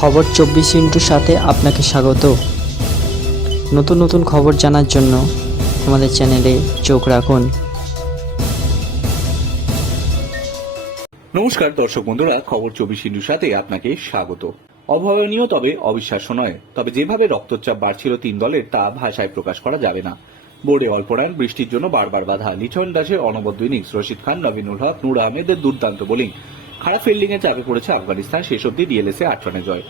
খবর চব্বিশ ইন্টুর সাথে আপনাকে স্বাগত। নতুন নতুন খবর জানার জন্য আমাদের চ্যানেলে চোখ রাখুন। নমস্কার দর্শক বন্ধুরা, খবর চব্বিশ ইন্টুর সাথে আপনাকে স্বাগত। অভাবনীয় তবে অবিশ্বাস্য নয়, তবে যেভাবে রক্তচাপ বাড়ছিল তিন দলের তা ভাষায় প্রকাশ করা যাবে না। বোর্ডে অল্পরায়ণ বৃষ্টির জন্য বারবার বাধা। লিটন দাসের অনবদ্য ইনিংস, রশিদ খান, নবীনুল হক, নূর আহমেদের দুর্দান্ত বোলিং। খারাপ ফিল্ডিং এ চাপে পড়েছে আফগানিস্তান, শেষ অব্দি ডিএলএসএ আট রানে জয়।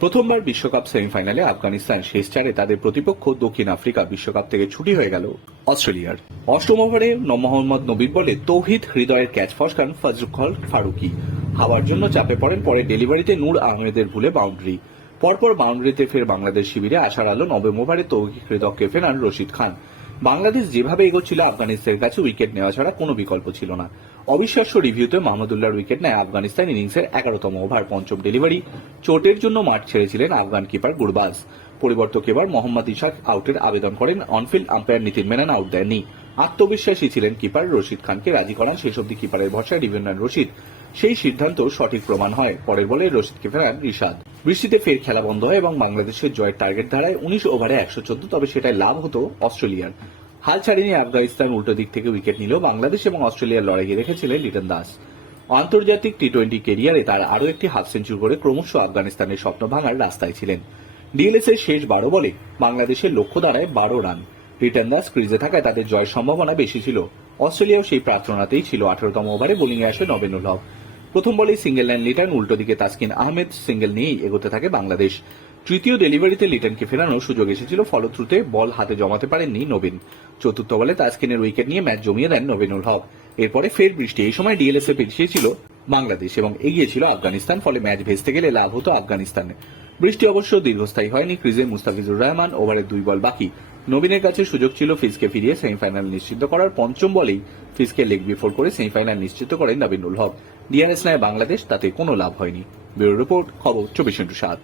প্রথমবার বিশ্বকাপ সেমিফাইনালে আফগানিস্তান শেষ চারে তাদের প্রতিপক্ষ দক্ষিণ আফ্রিকা বিশ্বকাপ থেকে ছুটি হয়ে গেল অস্ট্রেলিয়ার। অষ্টম ওভারে মোহাম্মদ নবীর বলে তৌহিদ হৃদয়ের ক্যাচ ফসকান ফজরুল ফারুকি। হাওয়ার জন্য চাপে পড়েন, পরে ডেলিভারিতে নূর আহমেদের ভুলে বাউন্ডারি পরপর বাউন্ডারিতে ফের বাংলাদেশ শিবিরে আসার আলো নবম ওভারে তৌহিদ হৃদয়কে ফেরান রশিদ খান। বাংলাদেশ যেভাবে এগোচ্ছিল আফগানিস্তানের কাছে উইকেট নেওয়া ছাড়া কোনো বিকল্প ছিল না। অবিশ্বাস্য রিভিউতে মাহমুদুল্লাহর উইকেট নেয় আফগানিস্তান ইনিংসের এগারোতম ওভার, পঞ্চম ডেলিভারি। চোটের জন্য মাঠ ছেড়েছিলেন আফগান কিপার গুরবাজ। পরিবর্তক এবার মোহাম্মদ ইশাক আউটের আবেদন করেন, onfield umpire Nitin Menon out দেননি। আত্মবিশ্বাসী ছিলেন কিপার রশিদ খানকে রাজি করান শেষ অব্দি কিপারের ভরসায় ডিভিশন রশিদ। সেই সিদ্ধান্ত সঠিক প্রমাণ হয়, পরের বলে রশিদকে ফেরান রিশাদ। বৃষ্টিতে ফের খেলা বন্ধ হয় এবং বাংলাদেশের জয়ের টার্গেট দাঁড়ায় উনিশ ওভারে একশো চোদ্দ, তবে সেটাই লাভ হতো অস্ট্রেলিয়ার। হাল ছাড়েনি আফগানিস্তান, উল্টো দিক থেকে উইকেট নিলেও বাংলাদেশ এবং অস্ট্রেলিয়ার লড়াইয়ে রেখেছিলেন লিটন দাস। আন্তর্জাতিক টি টোয়েন্টি কেরিয়ারে তার আরও একটি হাফ সেঞ্চুরি করে ক্রমশ আফগানিস্তানের স্বপ্ন ভাঙার রাস্তায় ছিলেন। ডিএলএস এর শেষ বারো বলে বাংলাদেশের লক্ষ্য দাঁড়ায় বারো রান রিটার্ন দাস ক্রিজে থাকায় তাদের জয়ের সম্ভাবনা বেশি ছিল। অস্ট্রেলিয়াও সেই প্রার্থনাতেই ছিল আঠারোতম ওভারে বোলিংয়ে আসে নবেনুল হক প্রথম বলেই সিঙ্গেল লাইন লিটন উল্টো দিকে তাসকিন আহমেদ সিঙ্গেল নিয়েই এগোতে থাকে বাংলাদেশ। তৃতীয় ডেলিভারিতে লিটনকে ফেরানোর সুযোগ এসেছিল ফলশ্রুতে বল হাতে জমাতে পারেননি নবীন। চতুর্থ বলে তাসকিনের উইকেট নিয়ে ম্যাচ জমিয়ে দেন নবীনুল হক। এরপরে ফের বৃষ্টি, এই সময় ডিএলএসএ পিছিয়েছিল বাংলাদেশ এবং এগিয়েছিল আফগানিস্তান, ফলে ম্যাচ ভেস্তে গেলে লাভ হতো আফগানিস্তানে। বৃষ্টি অবশ্য দীর্ঘস্থায়ী হয়নি, ক্রিজে মুস্তাফিজুর রহমান, ওভারে দুই বল বাকি। নবীনের কাছে সুযোগ ছিল ফিজকে ফিরিয়ে সেমিফাইনাল নিশ্চিত করার, পঞ্চম বলেই ফিজকে লেগ বিফোর করে সেমিফাইনাল নিশ্চিত করেন নবীনুল হক। ডিআরএস নেয় বাংলাদেশ তাতে কোনো লাভ হয়নি। ব্যুরো রিপোর্ট খবর চব্বিশ ইন্টু সাত।